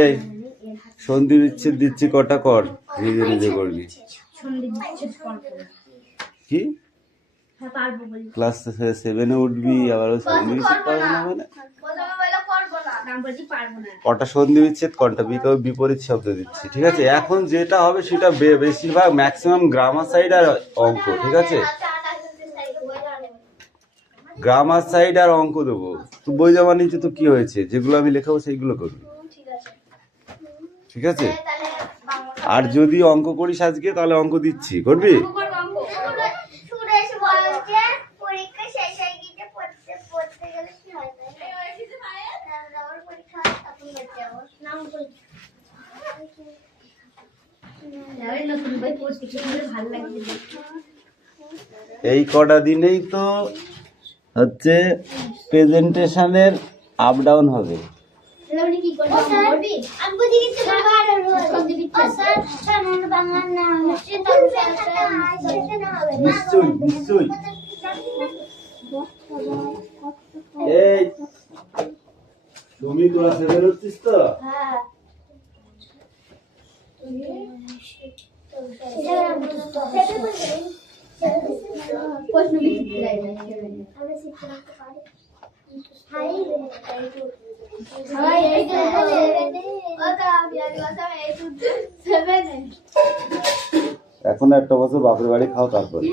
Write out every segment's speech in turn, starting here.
এই সন্ধি বিচ্ছেদ দিচ্ছি, কটা কর, নিজে নিজে করবি। কি ক্লাস 7-এ উঠবি আবার সন্ধি বিচ্ছেদ পারবো না মানে? কটা সন্ধি বিচ্ছেদ, কটা বিপরীত শব্দ দিচ্ছি, ঠিক আছে? এখন যেটা হবে সেটা বেশিরভাগ ম্যাক্সিমাম গ্রামার সাইড আর অঙ্ক, ঠিক আছে? গ্রামার সাইড আর অঙ্ক দেবো। তো বই জমা নিচে তো কি হয়েছে, যেগুলো আমি লেখাবো সেইগুলো করবি, ঠিক আছে? আর যদি অঙ্ক করিস আজকে তাহলে অঙ্ক দিচ্ছি, করবি? এই কটা দিনেই তো হচ্ছে প্রেজেন্টেশনের আপ ডাউন হবে। নিশ্চয়ই নিশ্চয়ই। এই তুমি ক্লাস 7 হচ্ছিস তো? এখন একটা বছর বাপের বাড়ি খাও, তারপরে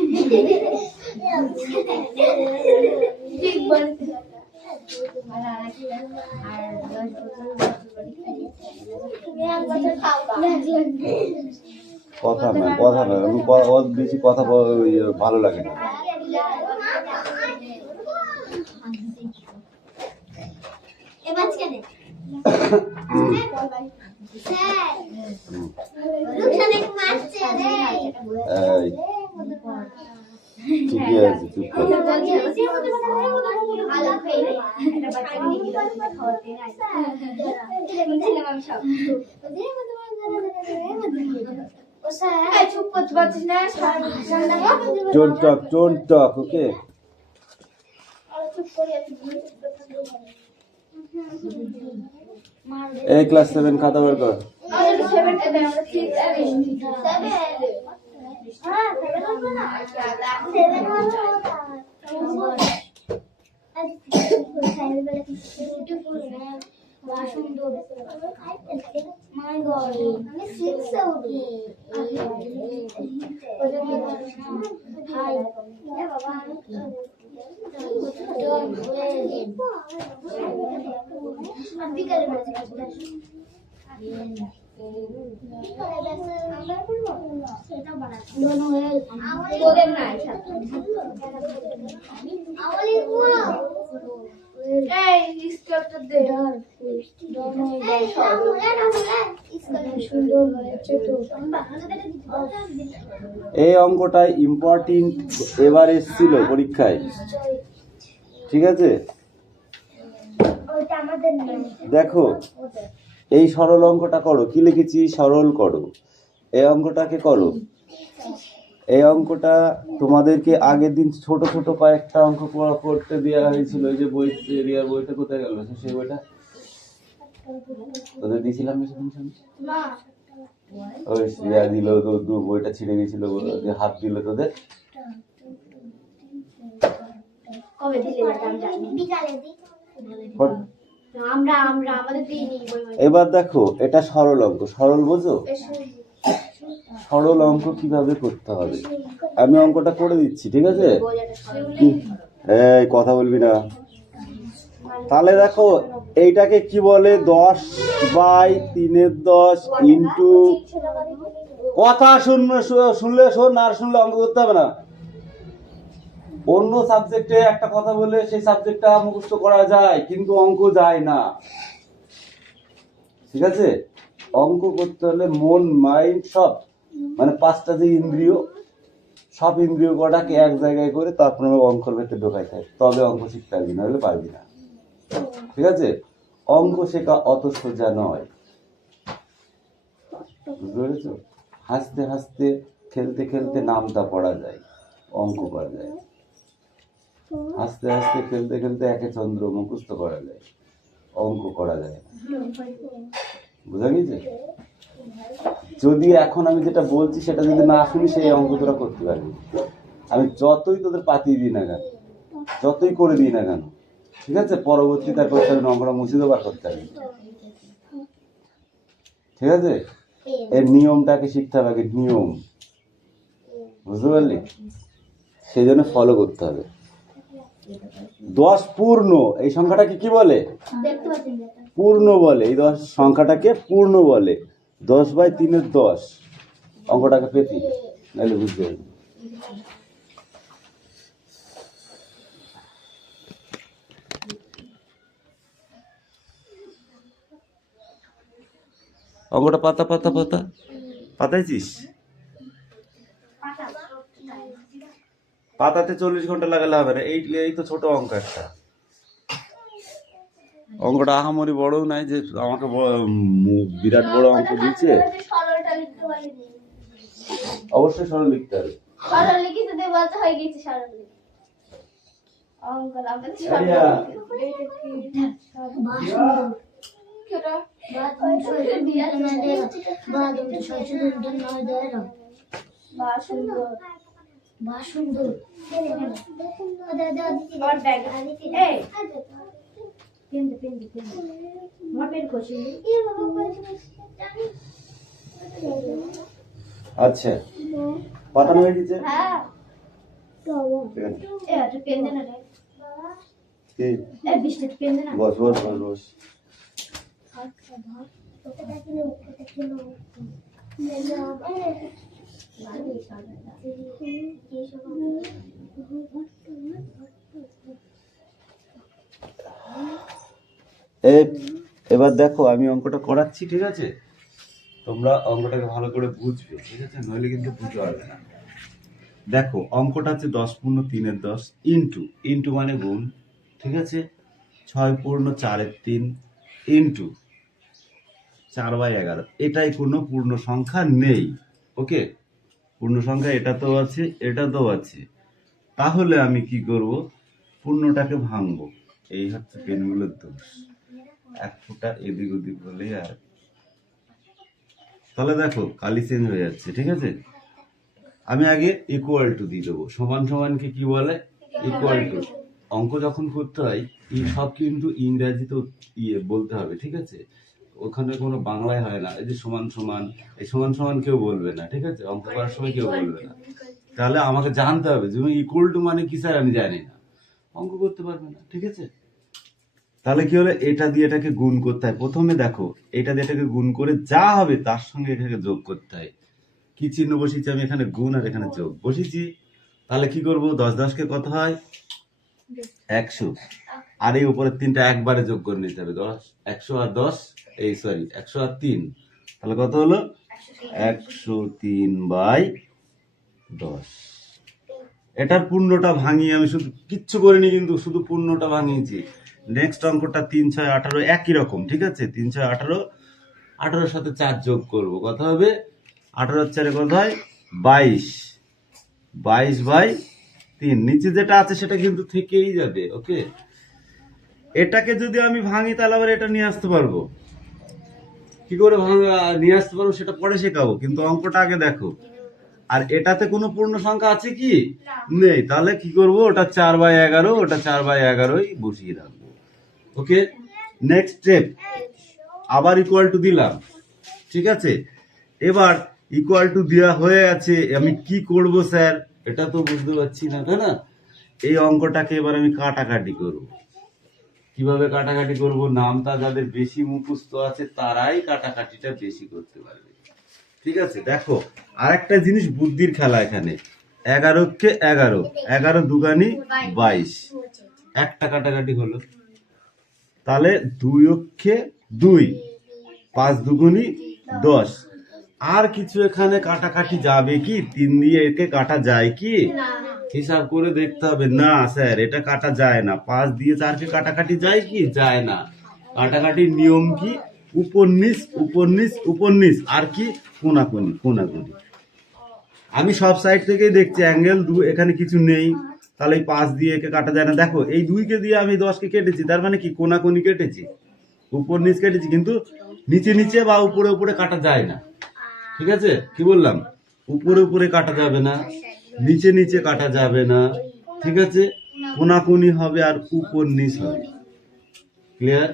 কথা না, কথা না, বেশি কথা ভালো লাগে না। ঠিকই আছে, চুপ কর। Don't talk, okay? এই ক্লাস 7 খাতা বের কর। এই অঙ্কটা ইম্পর্টেন্ট, এবার এসেছিল পরীক্ষায়, ঠিক আছে? দেখো এই সরল অঙ্কটা করো, কি লিখেছি, সরল করো। এই অঙ্কটাকে করো। এই অঙ্কটা তোমাদেরকে আগের দিন ছোট ছোট কয়েকটা অঙ্ক করতে দেওয়া হয়েছিল। ওই যে বই, এরিয়ার বইটা কোথায় গেল, সেই বইটা তোদের দিয়েছিলাম না? ওই দিল তো, বইটা ছিঁড়ে গেছিল, হাত দিল তোদের। এবার দেখো, এটা সরল অঙ্ক, সরল বোঝো? সরল অঙ্ক কিভাবে করতে হবে আমি অঙ্কটা করে দিচ্ছি, ঠিক আছে? এই কথা বলবি না। তাহলে দেখো এইটাকে কি বলে, 10/3 ইন্টু, কথা শুনলে শোন, আর শুনলে অঙ্ক করতে হবে না। অন্য সাবজেক্টে একটা কথা বলে সেই সাবজেক্টটা মুখস্থ করা যায়, কিন্তু অঙ্ক যায় না, ঠিক আছে? অঙ্ক করতে হলে মন, মাইন্ড সব, মানে 5টা যে ইন্দ্রিয়, সব ইন্দ্রিয় কটাকে এক জায়গায় করে তারপরে অঙ্কের ভেতরে ঢোকাইতে হয়, তবে অঙ্ক শিখতে পারবি, না হলে পারবি না, ঠিক আছে? অঙ্ক শেখা অত সোজা নয়, বুঝতে পেরেছো? হাসতে হাসতে, খেলতে খেলতে নামটা পড়া যায়, অঙ্ক করা যায়। হাসতে হাসতে, খেলতে খেলতে একে চন্দ্র মুখস্থ করা যায়, অঙ্ক করা যায় না। বুঝা গেছে? যদি এখন আমি যেটা বলছি সেটা যদি না শুনি সেই অঙ্ক তোরা করতে পারবি। আমি যতই তোদের পাতিয়ে দিই না কেন, যতই করে দিই না কেন, ঠিক আছে, পরবর্তী তার করতে হবে, অঙ্কটা মুছে দেবার করতে হবে, ঠিক আছে? এর নিয়মটাকে শিখতে হবে আগে, নিয়ম, বুঝতে পারলি? সেই জন্য ফলো করতে হবে। 10 পূর্ণ এই সংখ্যাটাকে কি বলে? পূর্ণ বলে। এই 10 সংখ্যাটাকে পূর্ণ বলে। 10/3 10 অঙ্কটাকে পেতি, নাহলে বুঝতে পারবি। অঙ্কটা পাতা পাতা পাতা পাতাইছিস? পাতাতে 40 ঘন্টা লাগালে হবে না। এই তো ছোট অঙ্ক একটা। অঙ্কটা আহামরি বড়ও নাই যে আমাকে বিরাট বড় অঙ্ক দিচ্ছে। অবশ্যই সরল লিখতে হবে। আচ্ছা, পাতানো হয়ে গেছে। বস বস বস বস। এবার দেখো আমি অঙ্কটা করাচ্ছি, ঠিক আছে? তোমরা অঙ্কটাকে ভালো করে বুঝবে, ঠিক আছে? নইলে কিন্তু বুঝতে পারবে না। দেখো অঙ্কটা হচ্ছে 10 পূর্ণ 3 10 ইন্টু, ইন্টু মানে গুণ, ঠিক আছে? 6 পূর্ণ 4 3 ইন্টু 4/11। এটাই কোনো পূর্ণ সংখ্যা নেই। ওকে, পূর্ণ সংখ্যা এটাতেও আছে, এটাতেও আছে। তাহলে আমি কি করব? পূর্ণটাকে ভাঙবো। এই হচ্ছে পেনগুলোর দোষ, এক ফোঁটা এদিক ওদিক হলেই আর। তাহলে দেখো কালি চেঞ্জ হয়ে যাচ্ছে, ঠিক আছে? আমি আগে ইকুয়াল টু দিয়ে দেবো। সমান সমানকে কি বলে? Equal to. অঙ্ক যখন করতে হয় সব কিন্তু ইংরেজিতে বলতে হবে, ঠিক আছে? ওখানে কোনো বাংলায় হয় না। এই যে সমান সমান, এই সমান সমান কেউ বলবে না, ঠিক আছে? অঙ্ক করার সময় কেউ বলবে না। তাহলে আমাকে জানতে হবে যে ইকুয়াল টু মানে কি স্যার, আমি জানি না, অঙ্ক করতে পারবে না, ঠিক আছে? তাহলে কি হলো? এটা দিয়ে এটাকে গুণ করতে হয়। প্রথমে দেখো এটা দিয়ে এটাকে গুণ করে যা হবে তার সঙ্গে এটাকে যোগ করতে হয়। কি চিহ্ন বসিয়েছি আমি এখানে? গুণ, আর এখানে যোগ বসিয়েছি। তাহলে কি করব? 10 10 কত হয়? 100। আর এই উপরের 3টা একবারে যোগ করে নিতে হবে। 100 আর 10, এই সরি 100 আর 3, তাহলে কত হলো? 103/10। এটার পূর্ণটা ভাঙিয়ে আমি শুধু কিচ্ছু করিনি, কিন্তু শুধু পূর্ণটা ভাঙিয়েছি। নেক্সট অঙ্কটা 3 6 18 একই রকম, ঠিক আছে? 3 6 18, 18-র সাথে 4 যোগ করব, কত হবে? 18 আর 4 কত হয়? 22। 22/3। নিচে যেটা আছে সেটা কিন্তু থেকেই যাবে। ওকে, এটাকে যদি আমি ভাঙি তাহলে আবার এটা নিয়ে আসতে পারবো। কি করে নিয়ে আসতে পারবো সেটা পরে শেখাবো, কিন্তু অঙ্কটা আগে দেখো। আর এটাতে কোনো পূর্ণ সংখ্যা আছে কি? নেই। তাহলে কি করব? ওটা 4/11, ওটা 4/11ই বসিয়ে রাখবো। ওকে, নেক্সট স্টেপ, আবার ইকুয়াল টু দিলাম, ঠিক আছে? এবার ইকুয়াল টু দেওয়া হয়ে আছে, আমি কি করব স্যার এটা তো বুঝতে পারছি না, তাই না? এই অঙ্কটাকে এবার আমি কাটাকাটি করব। কিভাবে কাটাকাটি করব? নামটা যাদের বেশি মুখস্থ আছে তারাই কাটাকাটিটা বেশি করতে পারবে, ঠিক আছে? দেখো আরেকটা জিনিস, বুদ্ধির খেলা এখানে। 11-কে 11, 11 দুগানি 22, একটা কাটাকাটি হলো। তাহলে 2-কে 2, 5 দুগুনি 10। আর কিছু এখানে কাটাকাটি যাবে কি? 3 দিয়ে একে কাটা যায় কি? হিসাব করে দেখতে হবে। না স্যার, এটা কাটা যায় না। 5 দিয়ে 4-কে কাটাকাটি যায় কি? যায় না। কাটাকাটির নিয়ম কি? উপর-নিচ উপর-নিচ উপর-নিচ, আর কি? কোনাকুনি কোনাকুনি। আমি সব সাইড থেকেই দেখছি অ্যাঙ্গেল 2, এখানে কিছু নেই, তাহলে এই 5 দিয়ে একে কাটা যায় না। দেখো এই 2-কে দিয়ে আমি 10-কে কেটেছি, তার মানে কি? কোনাকুনি কেটেছি। উপর নিচ কেটেছি, কিন্তু নিচে নিচে বা উপরে উপরে কাটা যায় না। ঠিক আছে, কি বললাম? উপরে উপরে কাটা যাবে না, নিচে নিচে কাটা যাবে না। ঠিক আছে, কোনাকুনি হবে আর উপর নিচ হবে। ক্লিয়ার?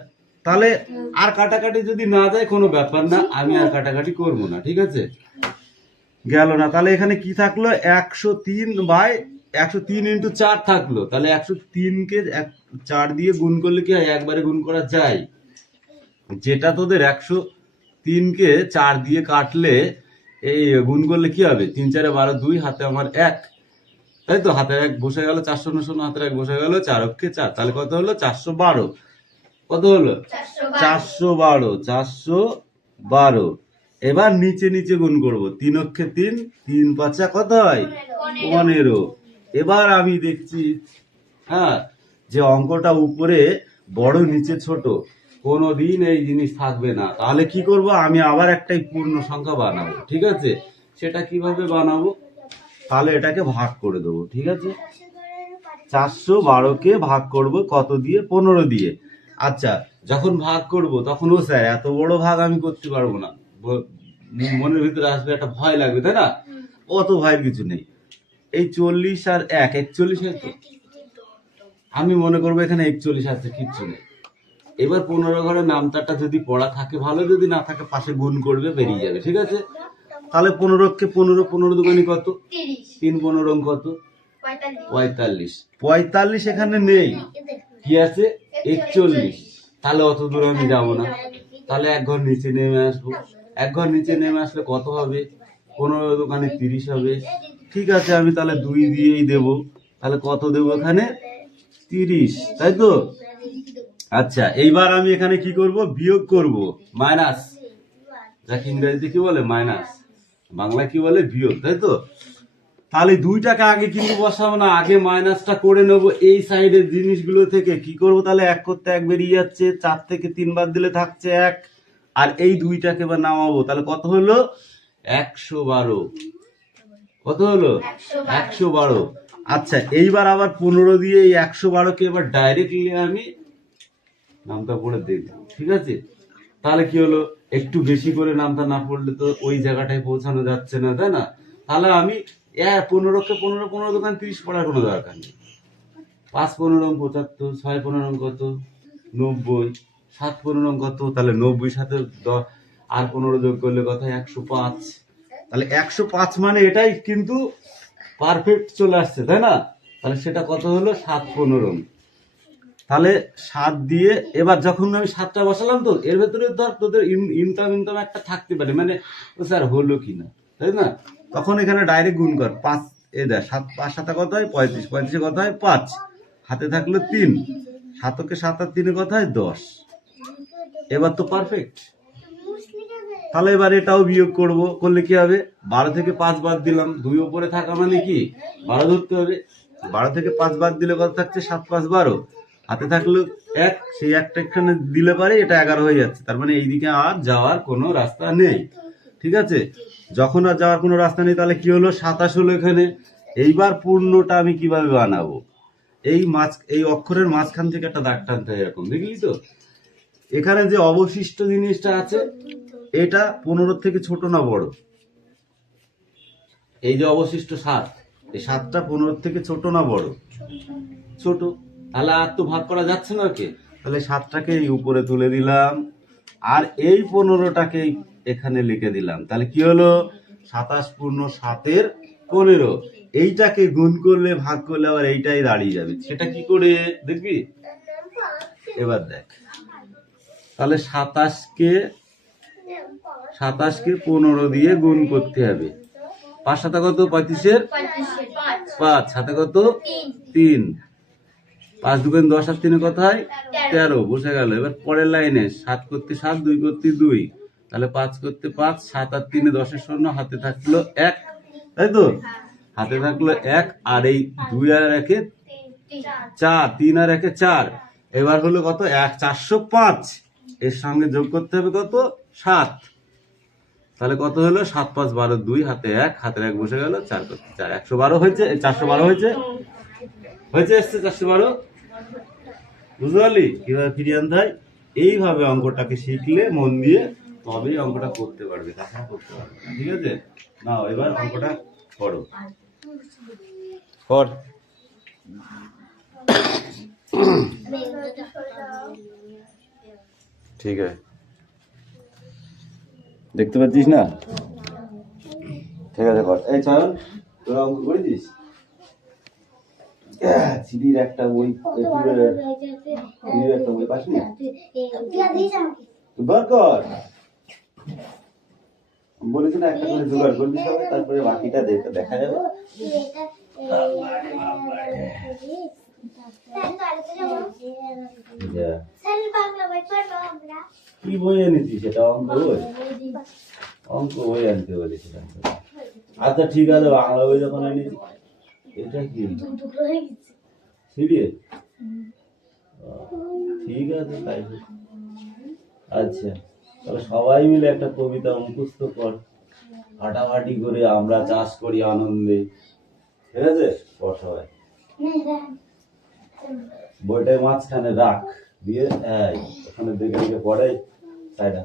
তাহলে আর কাটাকাটি যদি না যায় কোনো ব্যাপার না, আমি আর কাটাকাটি করব না। ঠিক আছে, গেল না? তাহলে এখানে কি থাকলো? 103 ইন্টু 4 থাকলো। তাহলে 103 কে 4 দিয়ে গুণ করলে কি হয়? একবারে গুণ করা যায়। যেটা তোদের 103 কে 4 দিয়ে কাটলে এই গুণ করলে কি হবে? 3 4 12, 2 হাতে আমার 1, তাই তো? হাতে 1 বসে গেল, 4 0 0 হাতে 1 বসে গেল, 4 অক্ষে 4। তাহলে কত হলো? 412। কত হলো? 412, 412। এবার নিচে নিচে গুণ করব। 3 অক্ষে 3, 3 5 কত হয়? 15। এবার আমি দেখছি, হ্যাঁ, যে অঙ্কটা উপরে বড় নিচে ছোট, কোনোদিন এই জিনিস থাকবে না। তাহলে কি করব? আমি আবার একটাই পূর্ণ সংখ্যা বানাবো। ঠিক আছে, সেটা কিভাবে বানাবো? তাহলে এটাকে ভাগ করে দেবো। ঠিক আছে, 412কে ভাগ করব কত দিয়ে? 15 দিয়ে। আচ্ছা, যখন ভাগ করব তখন ও স্যার এত বড় ভাগ আমি করতে পারবো না, মনের ভিতরে আসবে একটা ভয় লাগবে, তাই না? অত ভয়ের কিছু নেই। এই 40 আর 1 41 হয়তো, আমি মনে করবো এখানে 41 আছে, কিচ্ছু নেই। এবার 15 ঘরের নামতাটা যদি পড়া থাকে ভালো, যদি না থাকে পাশে গুণ করবে, বেরিয়ে যাবে। ঠিক আছে, তাহলে 15কে 15, 15 দুগুণে কত? 3 15 কত? 45। 45 এখানে নেই, কি আছে? 41। তাহলে অত দূর আমি যাবো না, তাহলে এক ঘর নিচে নেমে আসবো। এক ঘর নিচে নেমে আসলে কত হবে? 15 দোকানে 30 হবে। ঠিক আছে, আমি তাহলে 2 দিয়েই দেব। তাহলে কত দেবো এখানে? 30, তাই তো? আচ্ছা, এইবার আমি এখানে কি করব? বিয়োগ করব, মাইনাস। যাকে ইংরেজিতে কি বলে? মাইনাস। বাংলা কি বলে? বিয়োগ, তাই তো? তাহলে 2টাকে আগে কিন্তু বসাবো না, আগে মাইনাসটা করে নেবো এই সাইডের জিনিসগুলো থেকে। কি করব? তাহলে 1 করতে 1 বেরিয়ে যাচ্ছে, 4 থেকে 3 বাদ দিলে থাকছে 1, আর এই 2টাকে এবার নামাবো। তাহলে কত হলো? 112। কত হলো? 112। আচ্ছা, এইবার আবার 15 দিয়ে এই 112কে এবার ডাইরেক্টলি আমি নামটা পড়ে দেখব। ঠিক আছে, তাহলে কি হলো? একটু বেশি করে নামটা না পড়লে তো ওই জায়গাটায় পৌঁছানো যাচ্ছে না, তাই না? তাহলে আমি 15কে 15, 15 দোকান 30 পড়ার কোনো দরকার নেই। 5 15 75, 6 15 কত? 90, 7 15 কত? তাহলে 90 সাথে আর 15 যোগ করলে কত? 105। তাহলে 105 মানে এটাই কিন্তু পারফেক্ট চলে আসছে, তাই না? তাহলে সেটা কত হলো? 7 15। তাহলে 7 দিয়ে এবার যখন আমি 7টা বসালাম, তো এর ভেতরে ধর তোদের ইনকাম একটা থাকতে পারে, মানে ও স্যার হলো কিনা, তাই না? তখন এখানে ডাইরেক্ট গুণ কর। 5 এ দেখ, 7 5 7 কত হয়? 35, 35 কত হয়? 5, হাতে থাকলো 3, 7কে 7 আর 3 কত হয়? 10। এবার তো পারফেক্ট। তাহলে এবার এটাও বিয়োগ করব, করলে কি হবে? 12 থেকে 5 বাদ দিলাম, 2 উপরে থাকা মানে কি? 12 ধরতে হবে। 12 থেকে 5 বাদ দিলে কত থাকছে? 7 5 12, হাতে থাকলো 1, সেই একটা এখানে দিলে পারে এটা 11 হয়ে যাচ্ছে। তার মানে এইদিকে আর যাওয়ার কোনো রাস্তা নেই। ঠিক আছে, যখন আর যাওয়ার কোনো রাস্তা নেই, তাহলে কি হলো? 27 হলো এখানে। এইবার পূর্ণটা আমি কিভাবে বানাবো? এই অক্ষরের মাঝখান থেকে একটা দাগ টানতে হয়, এরকম, দেখলি তো? এখানে যে অবশিষ্ট জিনিসটা আছে, এটা 15 থেকে ছোট না বড়? এই যে অবশিষ্ট 7, এই 7টা 15 থেকে ছোট না বড়? ছোট। তাহলে আর তো ভাগ করা যাচ্ছে না ওকে। তাহলে 7টাকে এই উপরে তুলে দিলাম, আর এই 15টাকে এখানে লিখে দিলাম। তাহলে কি হলো? 27 পূর্ণ 7-এর 15। এইটাকে গুণ করলে, ভাগ করলে আবার এইটাই দাঁড়িয়ে যাবে। সেটা কি করে দেখবি? এবার দেখ, তাহলে 27কে 15 দিয়ে গুণ করতে হবে। 5 7 কত? 35-এর 5, হাতে কত? 3, 5 2 10 আর 3 কত হয়? 13, বসে গেল। এবার পরের লাইনে 7 করতে 7, 2 করতে 2, তাহলে 5 করতে 5, 7 আর 3 10-এর শূন্য, হাতে থাকলো 1, তাই তো? হাতে থাকলো 1, আর এই 2 আর 1-এ 4, 3 আর 1-এ 4। এবার হলো কত? 405। এর সঙ্গে যোগ করতে হবে কত? 7। তাহলে কত হলো? 7 5 12, 2, হাতে 1, হাতের 1 বসে গেল, 4 করতে 4, 112 হয়েছে। 412 হয়েছে, এসছে 412। বুঝতে পারলি কিভাবে ফিরিয়ে আনতে হয়? এইভাবে অঙ্কটাকে শিখলে মন দিয়ে তবেই অঙ্কটা করতে পারবে, তাছাড়া করতে পারবে না। ঠিক আছে, নাও এবার অঙ্কটা করো। কর। ঠিক আছে, দেখতে পাচ্ছিস না? ঠিক আছে কর। এই চয়ন, তোরা অঙ্ক করেছিস? সিঁড়ির একটা বই, সিঁড়ির একটা বই পাসনি? বার কর, বলেছি না একটা করে জোগাড় করবি সবাই, তারপরে বাকিটা দেখা যাবে। কি বই এনেছিস? সেটা অঙ্ক বই, অঙ্ক বই আনতে বলেছিলাম। আচ্ছা ঠিক আছে, বাংলা বই যখন এনেছি। এটা কি সিরিয়াল? ঠিক আছে তাই। আচ্ছা তাহলে সবাই মিলে একটা কবিতা মুখস্থ কর, ফাটাফাটি করে। আমরা চাষ করি আনন্দে। ঠিক আছে, পড় সবাই। বইটার মাঝখানে রাখ, দিয়ে ওখানে দেখে দেখে পড়ে। সাইডা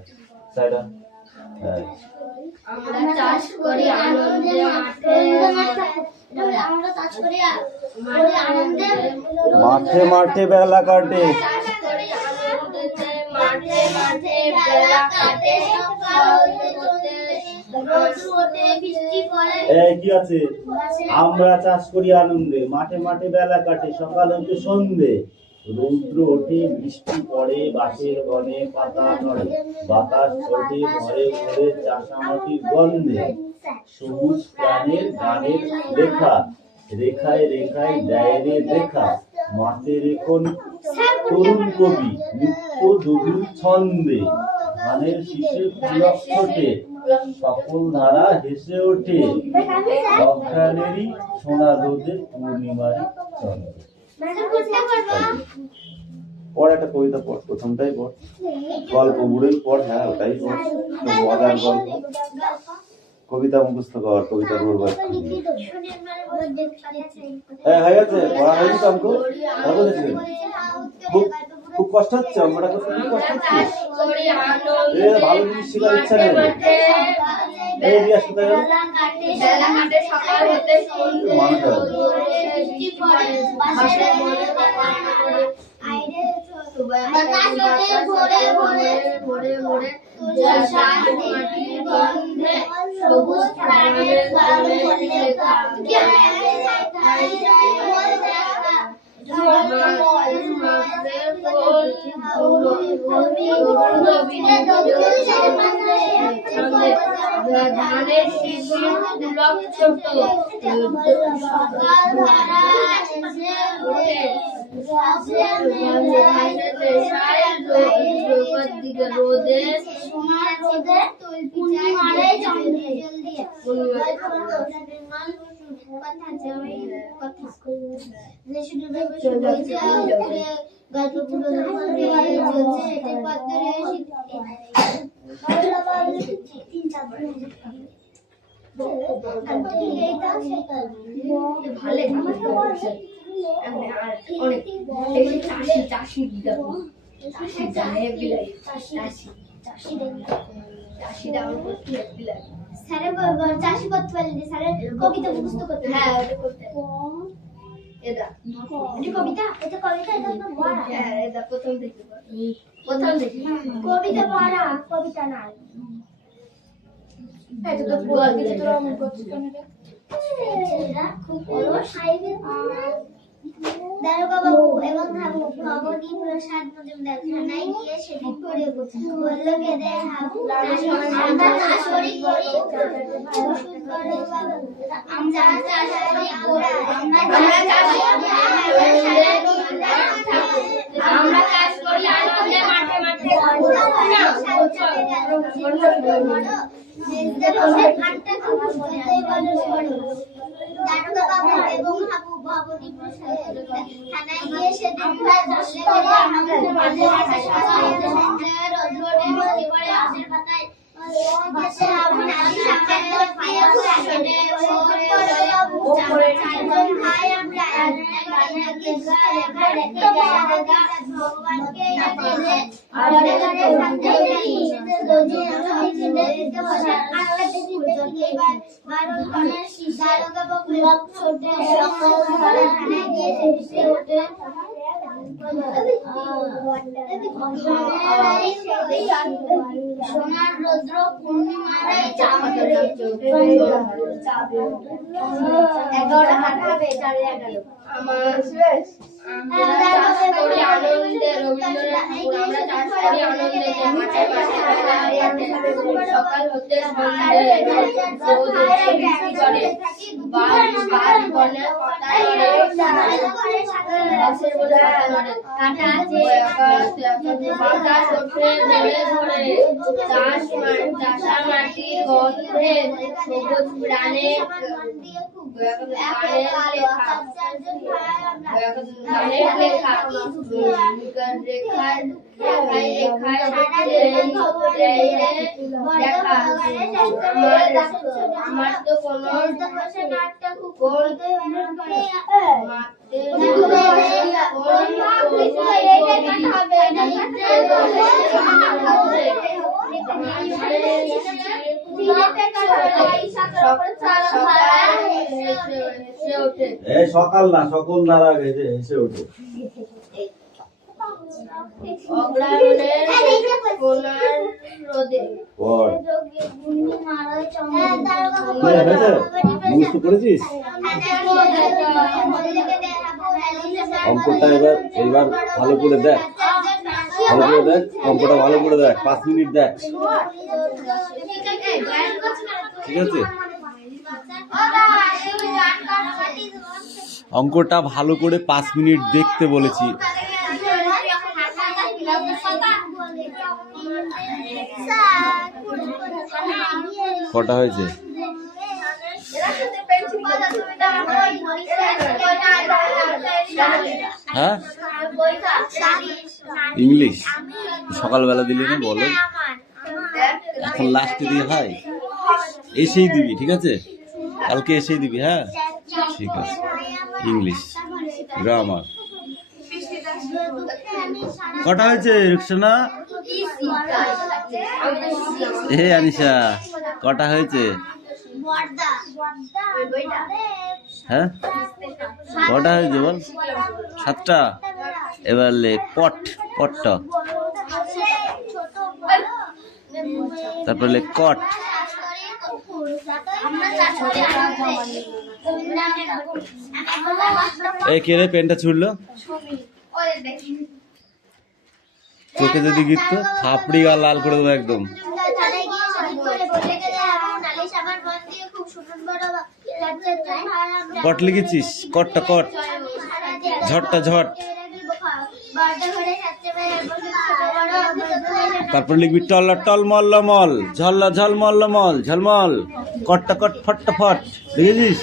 সাইডা। আমরা চাষ করি আনন্দে মাঠে মাঠে বেলা কাটে। কি আছে? আমরা চাষ করি আনন্দে, মাঠে মাঠে বেলা কাটে, সকাল হতে সন্ধে। রৌদ্র ওঠে, বৃষ্টি পড়ে, বাঁশের বনে পাতা নড়ে, বাতাস ওঠে ঘরে ঘরে চাষামাটির গন্ধে। সবুজ প্রাণের গানের রেখা, রেখায় রেখায় দেয় রে দেখা। মাঠের এখন তরুণ কবি নিত্য দুধুর ছন্দে। ধানের শীষে পুলক ছোটে, সকল ধারা হেসে ওঠে। অজ্ঞানেরই সোনা রোদে পূর্ণিমারি চন্দ্রে। পড় একটা কবিতা পড়, প্রথমটাই পড়। গল্প বুড়োই পড়, হ্যাঁ ওটাই পড়, মজার গল্প। কবিতা মুখস্থ কর, কবিতা বলবার। হ্যাঁ হয়ে গেছে, পড়া হয়েছে অঙ্ক। খুব খুব কষ্ট হচ্ছে অঙ্কটা করতে, খুব কষ্ট হচ্ছে। ভালো জিনিস শেখার ইচ্ছা নেই। এই রিয়াজ কোথায় গেল? ধানের শীষে পুলক ছোট, সকাল ধারা হেসে ওঠে। রোদে সোনার রোদে পূর্ণিমারে চন্দ্রে। চাষি করতে পারলে স্যারের কবিতা মুখস্থ করতে। হ্যাঁ এটা কবিতা, এটা কবিতা, এটা তো পড়া। হ্যাঁ এটা প্রথম থেকে কবিতা পড়া, কবিতা না। এটা তো গল্প, তোরা মনে করছিস কেন? এটা খুব অলস। দারোগা বাবু এবং হাবু ভবনী প্রসাদ মজুমদার থানায় গিয়ে সেদিন করে বলল কেঁদে হাবু, আমরা চাষি করি, আমরা চাষি করি, আমরা চাষ করি আনন্দে মাঠে মাঠে। দারোগা বাবু এবং হাবু ভবনী প্রসাদ থানায় গিয়ে সেদিন রোদ্রে চারজন ভাই আমরা ভগবানকে সোনার রৌদ্র পূর্ণিমার 11টা কাটাবে 11:30 আমার শেষ আমরা চাষ করি আনন্দে রবীন্দ্রনাথ ঠাকুর আমরা চাষ করি আনন্দে মাঠে মাঠে সকাল হতে সন্ধ্যে রোদে বৃষ্টি পড়ে বাজ বনে পাতা নড়ে গাছের বোঝা নড়ে কাঁটা আছে বাতাস ওঠে ধরে ধরে চাষা মাটির গন্ধে সবুজ প্রাণে আমার তো কোনো সকাল না সকল দ্বারা আগে যে এসে ওঠে মুখস্থ করেছিস অঙ্কটা এবার ভালো করে দেখ অঙ্কটা ভালো করে দেখ 5 মিনিট দেখ ঠিক আছে অঙ্কটা ভালো করে 5 মিনিট দেখতে বলেছি কটা হয়েছে হ্যাঁ ইংলিশ সকালবেলা দিলি না বলো এখন লাস্টে দিয়ে হয় এসেই দিবি ঠিক আছে কালকে এসেই দিবি হ্যাঁ ঠিক আছে ইংলিশ গ্রামার কটা হয়েছে রুকসানা হে আনিশা কটা হয়েছে হ্যাঁ কটা হয়েছে বল 7টা এবার লে পটটা তারপর লে কট এই কে রে পেনটা ছুড়লো চোখে যদি গিরতো থাপড়ি গা লাল করে দেবো একদম কট লিখেছিস কটটা কট ঝটটা ঝট তারপর লিখবি টল্লা টল মল্ল মল ঝল্লা ঝল মল্ল মল ঝলমল কটটা কট ফটটা ফট দেখেছিস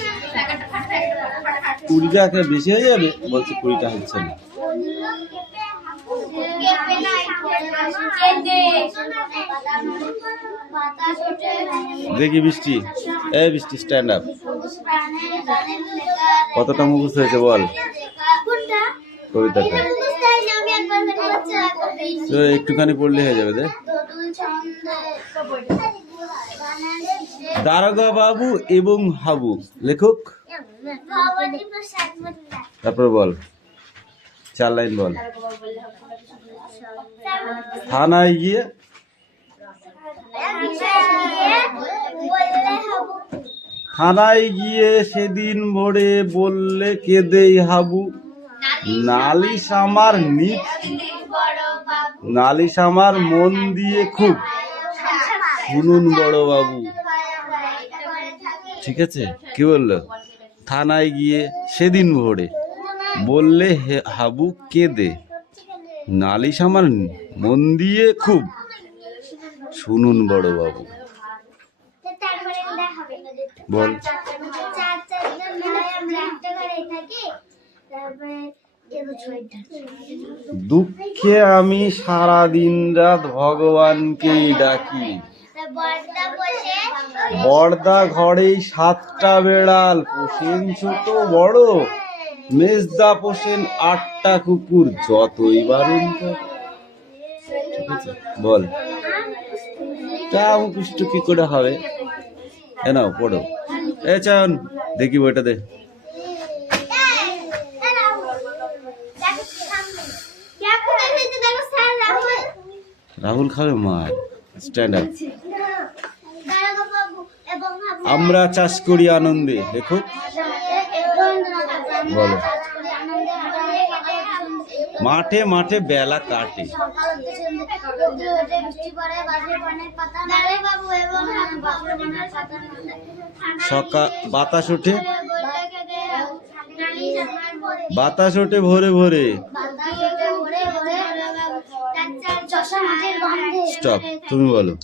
20টা একটা বেশি হয়ে যাবে বলছে 20টা হচ্ছে না দেখি বৃষ্টি এই বৃষ্টি স্ট্যান্ড আপ কতটা মুখস্থ হয়েছে বল কবিতাটা তো একটুখানি পড়লে হয়ে যাবে দেখ দারোগা বাবু এবং হাবু লেখক তারপর বল 4 লাইন বল থানায় গিয়ে সেদিন ভোরে বললে কেঁদেই হাবু নালিশ আমার মন দিয়ে খুব শুনুন বড় বাবু ঠিক আছে কি বললো থানায় গিয়ে সেদিন ভোরে বললে হাবু কেঁদে নালিশ আমার মন দিয়ে খুব শুনুন বড় বাবু বল দুঃখে আমি সারা দিন রাত ভগবানকেই ডাকি বর্দা বসে বর্দা ঘরে 7টা বেড়াল, পোষেন ছোট বড়, মেজদা পোষেন 8টা কুকুর, যতই বারণ কর। ঠিক আছে, বল টা মুখস্থ কি করে হবে? এ নাও পড়ো। এ চান দেখি বইটা দে। রাহুল খাবে মার। Stand up. আমরা চাষ করি আনন্দে, দেখো বলো। মাঠে মাঠে বেলা কাটে, সকাল বাতাস ওঠে, বাতাস ওঠে ভোরে ভোরে। স্টপ, তুমি বলো।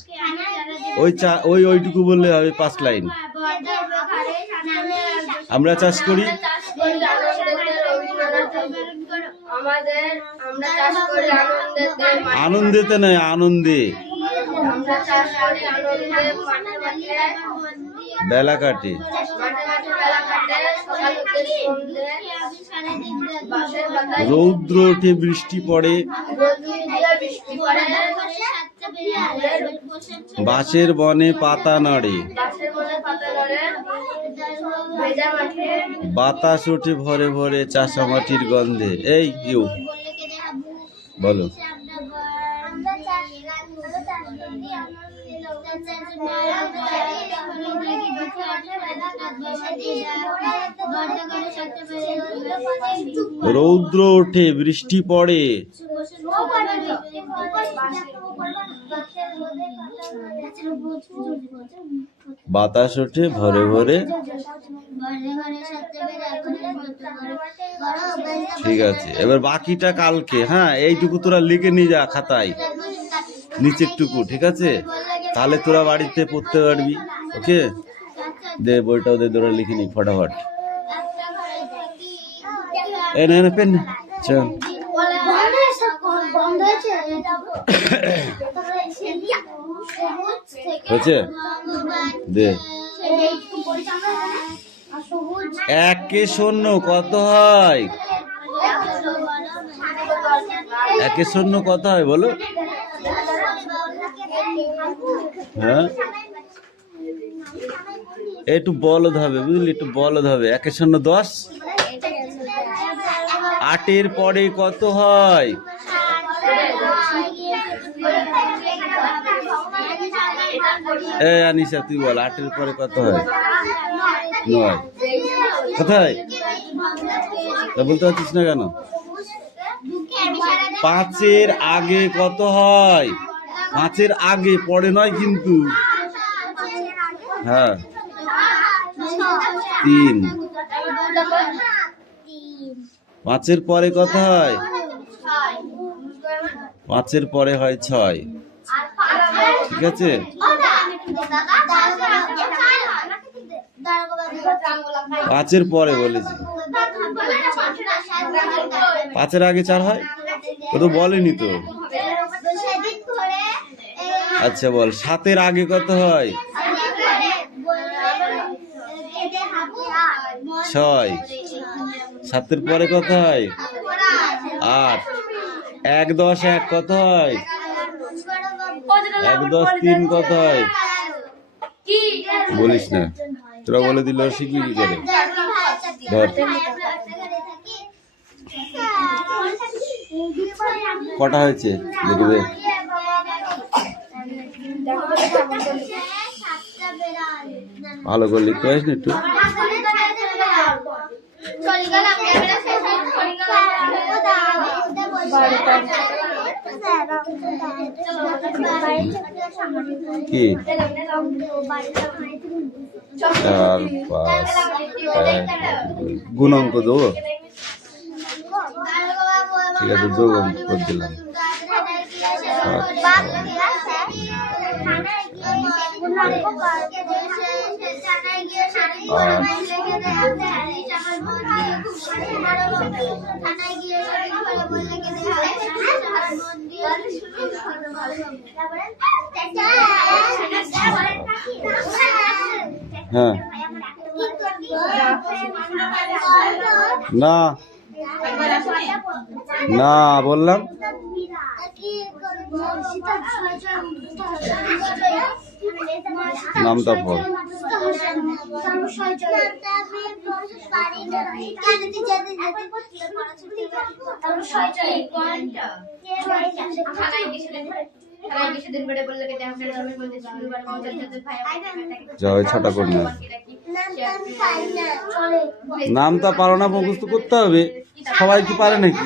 ওইটুকু বললে হবে 5 লাইন। আমরা চাষ করি আনন্দেতে নয়, আনন্দে বেলা কাটে। রৌদ্র ওঠে বৃষ্টি পড়ে, বাঁশের বনে পাতা নাড়ে, বাতাস ওঠে ভরে ভরে চাষা মাটির গন্ধে। এই ইউ বলো। রৌদ্র ওঠে বৃষ্টি পড়ে, বাতাস ওঠে ভরে ভরে। ঠিক আছে, এবার বাকিটা কালকে। হ্যাঁ, এইটুকু তোরা লিখে নিয়ে যা খাতায়, নিচের টুকু। ঠিক আছে, তাহলে তোরা বাড়িতে পড়তে পারবি। ওকে, দে বইটা ওদের তোরা লিখে নি ফটাফট। এই না পেন চল। হচ্ছে দে। 1 শূন্য কত হয়? 1 শূন্য কত হয় বলো? হ্যাঁ, একটু বলদ হবে বুঝলি, একটু বলদ হবে। 1 শূন্য 10। 8 পরে কত হয়? এই আনিশা তুই বল, 8 পরে কত হয়? 9। কোথায় তা বলতে পারছিস না কেন? 5 আগে কত হয়? 5 আগে, পরে নয় কিন্তু। হ্যাঁ, 3। 5 পরে কত হয়? 5 পরে হয় 6। ঠিক আছে, 5 পরে বলেছি। 5 আগে 4 হয়? ও তো বলেনি তো। আচ্ছা বল, 7 আগে কত হয়? 6। 7 পরে কত হয়? 8। 1 10 1 কত হয়? 1 10 3 কত হয়? বলিস না, তোরা বলে দিল শিখবি কি করে? ধর, কটা হয়েছে দেখবে। ভালো করে লিখতে পারিস না একটু? কি 4 5 গুণাঙ্ক দেবো? ঠিক আছে, যোগ অঙ্ক করে দিলাম। 7 8 থানায় গিয়ে সেদিন করে বললে কি হ্যাঁ না না বললাম নামটা পড়। জয় ছটা কন্যা নামটা পারো না মুখস্থ করতে হবে, সবাই কি পারে নাকি?